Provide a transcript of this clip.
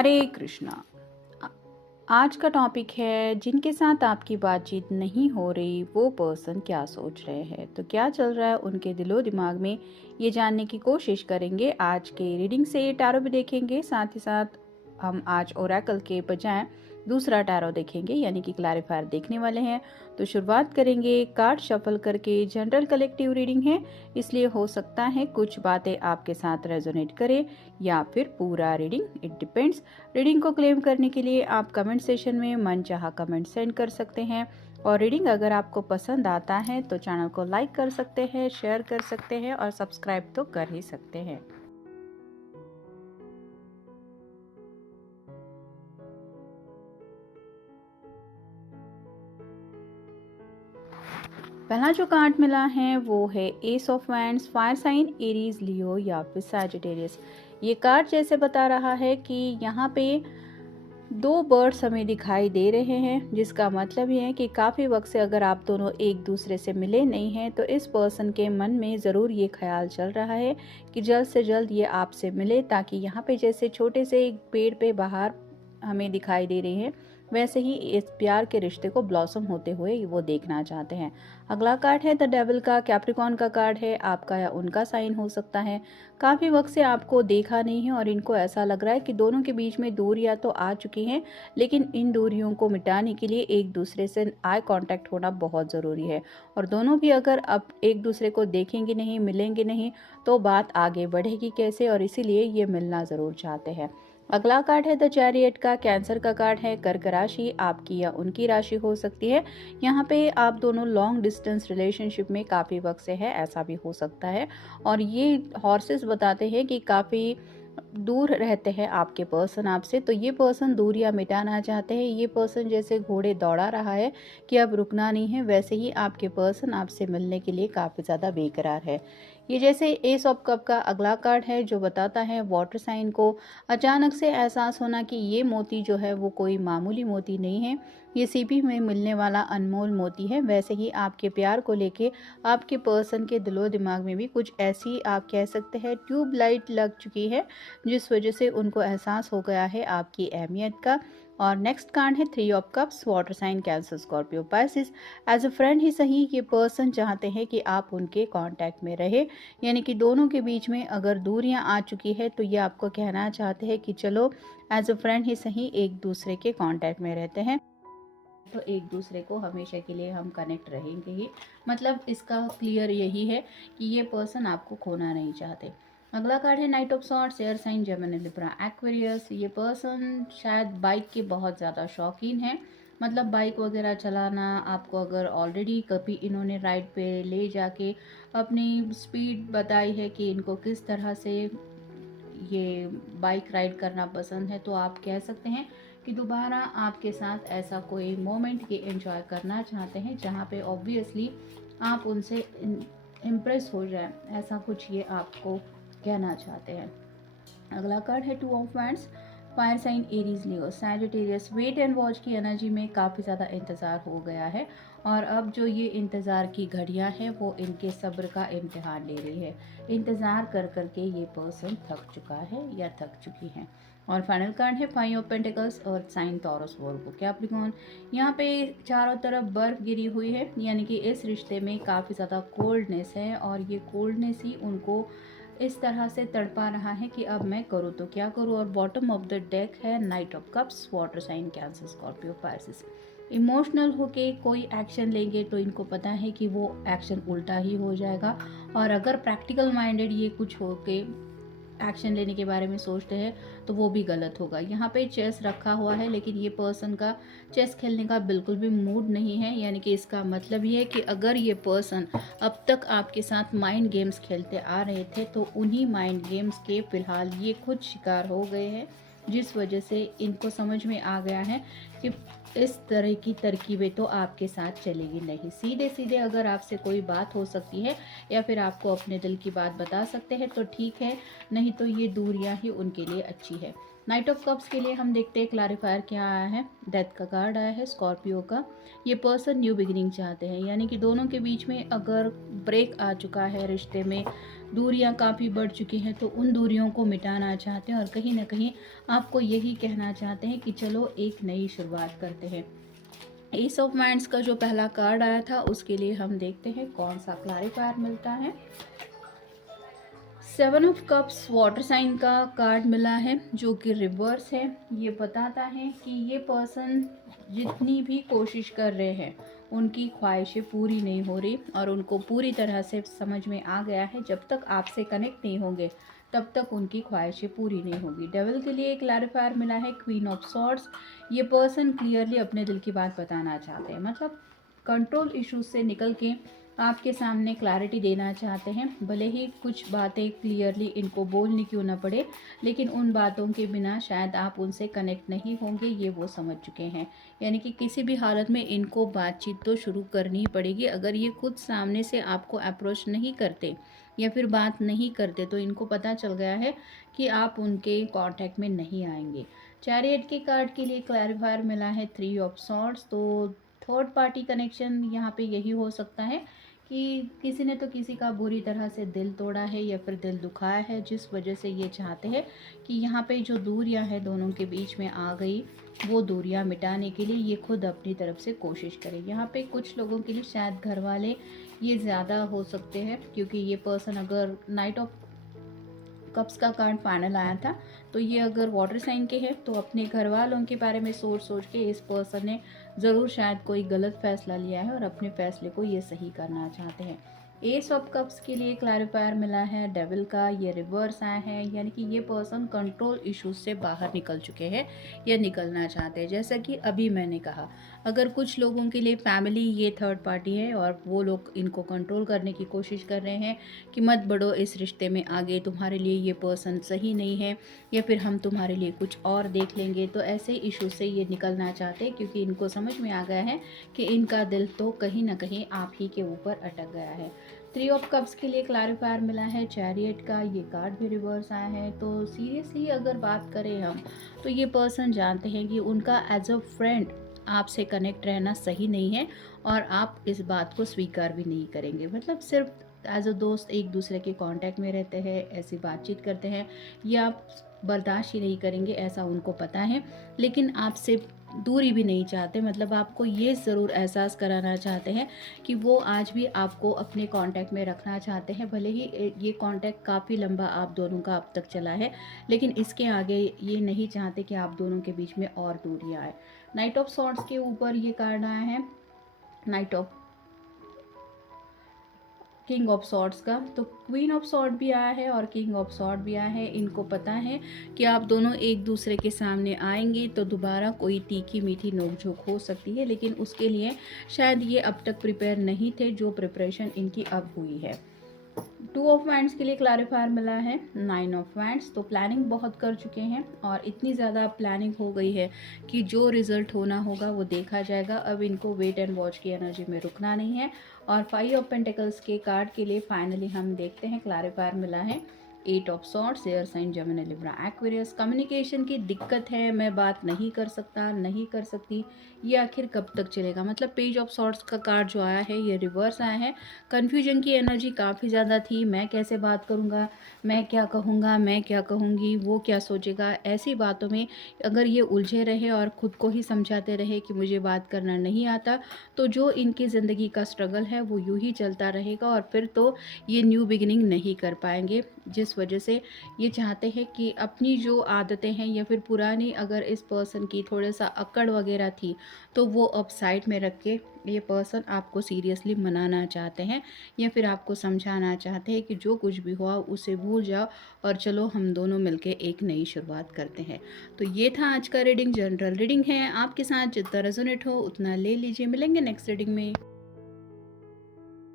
हरे कृष्णा। आ- आज का टॉपिक है जिनके साथ आपकी बातचीत नहीं हो रही वो पर्सन क्या सोच रहे हैं, तो क्या चल रहा है उनके दिलो दिमाग में, ये जानने की कोशिश करेंगे। आज के रीडिंग से टैरो भी देखेंगे, साथ ही साथ हम आज ओरेकल के बजाय दूसरा टैरो देखेंगे यानी कि क्लैरिफायर देखने वाले हैं। तो शुरुआत करेंगे कार्ड शफल करके। जनरल कलेक्टिव रीडिंग है, इसलिए हो सकता है कुछ बातें आपके साथ रेजोनेट करे या फिर पूरा रीडिंग, इट डिपेंड्स। रीडिंग को क्लेम करने के लिए आप कमेंट सेशन में मनचाहा कमेंट सेंड कर सकते हैं। और रीडिंग अगर आपको पसंद आता है तो चैनल को लाइक कर सकते हैं, शेयर कर सकते हैं और सब्सक्राइब तो कर ही सकते हैं। पहला जो कार्ड मिला है वो है ace of wands, fire sign Aries, Leo या फिर सैजिटेरियस। ये कार्ड जैसे बता रहा है कि यहाँ पे दो बर्ड्स हमें दिखाई दे रहे हैं, जिसका मतलब ये है कि काफ़ी वक्त से अगर आप दोनों एक दूसरे से मिले नहीं हैं तो इस पर्सन के मन में ज़रूर ये ख्याल चल रहा है कि जल्द से जल्द ये आपसे मिले, ताकि यहाँ पे जैसे छोटे से एक पेड़ पे बाहर हमें दिखाई दे रही है, वैसे ही इस प्यार के रिश्ते को ब्लॉसम होते हुए वो देखना चाहते हैं। अगला कार्ड है द डेविल का, कैप्रिकॉर्न का कार्ड है, आपका या उनका साइन हो सकता है। काफ़ी वक्त से आपको देखा नहीं है और इनको ऐसा लग रहा है कि दोनों के बीच में दूरियां तो आ चुकी हैं, लेकिन इन दूरियों को मिटाने के लिए एक दूसरे से आई कांटेक्ट होना बहुत ज़रूरी है। और दोनों भी अगर अब एक दूसरे को देखेंगे नहीं, मिलेंगे नहीं, तो बात आगे बढ़ेगी कैसे, और इसीलिए ये मिलना ज़रूर चाहते हैं। अगला कार्ड है द चैरियट का, कैंसर का कार्ड है। कर्क राशि आपकी या उनकी राशि हो सकती है। यहाँ पे आप दोनों लॉन्ग डिस्टेंस रिलेशनशिप में काफ़ी वक्त से है, ऐसा भी हो सकता है। और ये हॉर्सेस बताते हैं कि काफ़ी दूर रहते हैं आपके पर्सन आपसे, तो ये पर्सन दूरियां मिटाना चाहते हैं। ये पर्सन जैसे घोड़े दौड़ा रहा है कि अब रुकना नहीं है, वैसे ही आपके पर्सन आपसे मिलने के लिए काफ़ी ज़्यादा बेकरार है। ये जैसे एस ऑफ कप का अगला कार्ड है जो बताता है वाटर साइन को अचानक से एहसास होना कि ये मोती जो है वो कोई मामूली मोती नहीं है, ये सीपी में मिलने वाला अनमोल मोती है। वैसे ही आपके प्यार को लेके आपके पर्सन के दिलो दिमाग में भी कुछ ऐसी, आप कह सकते हैं, ट्यूबलाइट लग चुकी है, जिस वजह से उनको एहसास हो गया है आपकी अहमियत का। और नेक्स्ट कार्ड है three of cups, water sign Cancer Scorpio Pisces. As a friend ही सही, ये पर्सन चाहते हैं कि आप उनके कांटेक्ट में रहे, यानी कि दोनों के बीच में अगर दूरियां आ चुकी है तो ये आपको कहना चाहते हैं कि चलो एज अ फ्रेंड ही सही एक दूसरे के कांटेक्ट में रहते हैं, तो एक दूसरे को हमेशा के लिए हम कनेक्ट रहेंगे ही। मतलब इसका क्लियर यही है कि ये पर्सन आपको खोना नहीं चाहते। अगला कार्ड है knight of swords, air sign Gemini Libra Aquarius. ये पर्सन शायद बाइक के बहुत ज़्यादा शौकीन है, मतलब बाइक वगैरह चलाना। आपको अगर ऑलरेडी कभी इन्होंने राइड पे ले जाके अपनी स्पीड बताई है कि इनको किस तरह से ये बाइक राइड करना पसंद है, तो आप कह सकते हैं कि दोबारा आपके साथ ऐसा कोई मोमेंट ये एंजॉय करना चाहते हैं जहाँ पे ऑब्वियसली आप उनसे इम्प्रेस हो जाए, ऐसा कुछ ये आपको कहना चाहते हैं। अगला कार्ड है two of wands, fire sign Aries, Leo, Sagittarius. Wait and watch की एनर्जी में काफ़ी ज़्यादा इंतज़ार हो गया है, और अब जो ये इंतज़ार की घड़ियां हैं वो इनके सब्र का इम्तिहान ले रही है। इंतज़ार कर कर के ये पर्सन थक चुका है या थक चुकी है। और फाइनल कार्ड है five of pentacles, earth sign, Taurus, Virgo, Capricorn. यहाँ पे चारों तरफ बर्फ गिरी हुई है, यानी कि इस रिश्ते में काफ़ी ज़्यादा कोल्डनेस है, और ये कोल्डनेस ही उनको इस तरह से तड़पा रहा है कि अब मैं करूँ तो क्या करूँ। और बॉटम ऑफ द डेक है knight of cups, water sign Cancer Scorpio Pisces. Emotional होके कोई एक्शन लेंगे तो इनको पता है कि वो एक्शन उल्टा ही हो जाएगा, और अगर प्रैक्टिकल माइंडेड ये कुछ होके एक्शन लेने के बारे में सोचते हैं तो वो भी गलत होगा। यहाँ पे चेस रखा हुआ है, लेकिन ये पर्सन का चेस खेलने का बिल्कुल भी मूड नहीं है, यानी कि इसका मतलब ये है कि अगर ये पर्सन अब तक आपके साथ माइंड गेम्स खेलते आ रहे थे तो उन्हीं माइंड गेम्स के फिलहाल ये खुद शिकार हो गए हैं, जिस वजह से इनको समझ में आ गया है कि इस तरह की तरकीबें तो आपके साथ चलेगी नहीं। सीधे सीधे अगर आपसे कोई बात हो सकती है या फिर आपको अपने दिल की बात बता सकते हैं तो ठीक है, नहीं तो ये दूरियां ही उनके लिए अच्छी है। नाइट ऑफ कप्स के लिए हम देखते हैं क्लैरिफायर क्या आया है। डेथ का कार्ड आया है स्कॉर्पियो का। ये पर्सन न्यू बिगिनिंग चाहते हैं, यानी कि दोनों के बीच में अगर ब्रेक आ चुका है रिश्ते में, दूरियां काफ़ी बढ़ चुकी हैं, तो उन दूरियों को मिटाना चाहते हैं और कहीं ना कहीं आपको यही कहना चाहते हैं कि चलो एक नई शुरुआत करते हैं। एस ऑफ वांड्स का जो पहला कार्ड आया था उसके लिए हम देखते हैं कौन सा क्लैरिफायर मिलता है। 7 ऑफ कप्स वाटर साइन का कार्ड मिला है जो कि रिवर्स है। ये बताता है कि ये पर्सन जितनी भी कोशिश कर रहे हैं उनकी ख्वाहिशें पूरी नहीं हो रही और उनको पूरी तरह से समझ में आ गया है जब तक आपसे कनेक्ट नहीं होंगे तब तक उनकी ख्वाहिशें पूरी नहीं होगी। डेविल के लिए एक क्लैरिफायर मिला है क्वीन ऑफ सॉर्ड्स। ये पर्सन क्लियरली अपने दिल की बात बताना चाहते हैं, मतलब कंट्रोल इश्यूज से निकल के आपके सामने क्लैरिटी देना चाहते हैं। भले ही कुछ बातें क्लियरली इनको बोलनी क्यों ना पड़े, लेकिन उन बातों के बिना शायद आप उनसे कनेक्ट नहीं होंगे, ये वो समझ चुके हैं। यानी कि किसी भी हालत में इनको बातचीत तो शुरू करनी ही पड़ेगी। अगर ये खुद सामने से आपको अप्रोच नहीं करते या फिर बात नहीं करते तो इनको पता चल गया है कि आप उनके कांटेक्ट में नहीं आएंगे। चैरियट के कार्ड के लिए क्लैरिफायर मिला है 3 ऑफ सॉर्ड्स। तो थर्ड पार्टी कनेक्शन यहाँ पे यही हो सकता है कि किसी ने तो किसी का बुरी तरह से दिल तोड़ा है या फिर दिल दुखाया है, जिस वजह से ये चाहते हैं कि यहाँ पे जो दूरियां हैं दोनों के बीच में आ गई, वो दूरियां मिटाने के लिए ये खुद अपनी तरफ से कोशिश करें। यहाँ पे कुछ लोगों के लिए शायद घर वाले ये ज़्यादा हो सकते हैं, क्योंकि ये पर्सन अगर नाइट ऑफ कप्स का कार्ड फाइनल आया था तो ये अगर वाटर साइन के हैं तो अपने घर वालों के बारे में सोच सोच के इस पर्सन ने ज़रूर शायद कोई गलत फैसला लिया है और अपने फैसले को ये सही करना चाहते हैं। एस ऑफ कप्स के लिए क्लैरिफायर मिला है डेविल का, ये रिवर्स आया है, यानी कि ये पर्सन कंट्रोल इश्यूज से बाहर निकल चुके हैं या निकलना चाहते हैं। जैसा कि अभी मैंने कहा, अगर कुछ लोगों के लिए फैमिली ये थर्ड पार्टी है और वो लोग इनको कंट्रोल करने की कोशिश कर रहे हैं कि मत बढ़ो इस रिश्ते में आगे, तुम्हारे लिए ये पर्सन सही नहीं है या फिर हम तुम्हारे लिए कुछ और देख लेंगे, तो ऐसे इशू से ये निकलना चाहते हैं क्योंकि इनको समझ में आ गया है कि इनका दिल तो कहीं ना कहीं आप ही के ऊपर अटक गया है। 3 ऑफ कप्स के लिए क्लैरिफायर मिला है चैरियट का, ये कार्ड भी रिवर्स आया है। तो सीरियसली अगर बात करें हम तो ये पर्सन जानते हैं कि उनका एज अ फ्रेंड आपसे कनेक्ट रहना सही नहीं है और आप इस बात को स्वीकार भी नहीं करेंगे। मतलब सिर्फ एज अ दोस्त एक दूसरे के कांटेक्ट में रहते हैं, ऐसी बातचीत करते हैं, ये आप बर्दाश्त ही नहीं करेंगे, ऐसा उनको पता है। लेकिन आपसे दूरी भी नहीं चाहते, मतलब आपको ये ज़रूर एहसास कराना चाहते हैं कि वो आज भी आपको अपने कांटेक्ट में रखना चाहते हैं। भले ही ये कांटेक्ट काफ़ी लंबा आप दोनों का अब तक चला है, लेकिन इसके आगे ये नहीं चाहते कि आप दोनों के बीच में और दूरियां आए। नाइट ऑफ सॉर्ड्स के ऊपर ये कार्ड आया है knight of king of swords का, तो क्वीन ऑफ सॉर्ड भी आया है और किंग ऑफ सॉर्ड भी आया है। इनको पता है कि आप दोनों एक दूसरे के सामने आएंगे तो दोबारा कोई तीखी मीठी नोकझोंक हो सकती है, लेकिन उसके लिए शायद ये अब तक प्रिपेयर नहीं थे जो प्रिपरेशन इनकी अब हुई है। 2 ऑफ वांड्स के लिए क्लैरिफायर मिला है 9 ऑफ वांड्स। तो प्लानिंग बहुत कर चुके हैं और इतनी ज़्यादा प्लानिंग हो गई है कि जो रिजल्ट होना होगा वो देखा जाएगा। अब इनको वेट एंड वॉच की एनर्जी में रुकना नहीं है। और 5 ऑफ पेंटिकल्स के कार्ड के लिए फाइनली हम देखते हैं क्लैरिफायर मिला है 8 of swords, air sign Gemini Libra Aquarius. Communication की दिक्कत है, मैं बात नहीं कर सकता, नहीं कर सकती, ये आखिर कब तक चलेगा। मतलब पेज ऑफ सॉर्ड्स का कार्ड जो आया है ये रिवर्स आया है। कन्फ्यूजन की एनर्जी काफ़ी ज़्यादा थी, मैं कैसे बात करूँगा, मैं क्या कहूँगा, मैं क्या कहूँगी, वो क्या सोचेगा, ऐसी बातों में अगर ये उलझे रहे और ख़ुद को ही समझाते रहे कि मुझे बात करना नहीं आता, तो जो इनकी ज़िंदगी का स्ट्रगल है वो यूँ ही चलता रहेगा और फिर तो ये न्यू बिगिनिंग नहीं कर पाएंगे। जिस वजह से ये चाहते हैं कि अपनी जो आदतें हैं या फिर पुरानी अगर इस पर्सन की थोड़ा सा अकड़ वगैरह थी तो वो अब साइड में रख के ये पर्सन आपको सीरियसली मनाना चाहते हैं या फिर आपको समझाना चाहते हैं कि जो कुछ भी हुआ उसे भूल जाओ और चलो हम दोनों मिलके एक नई शुरुआत करते हैं। तो ये था आज का रीडिंग, जनरल रीडिंग है, आपके साथ जितना रेजोनेट हो उतना ले लीजिए। मिलेंगे नेक्स्ट रीडिंग में।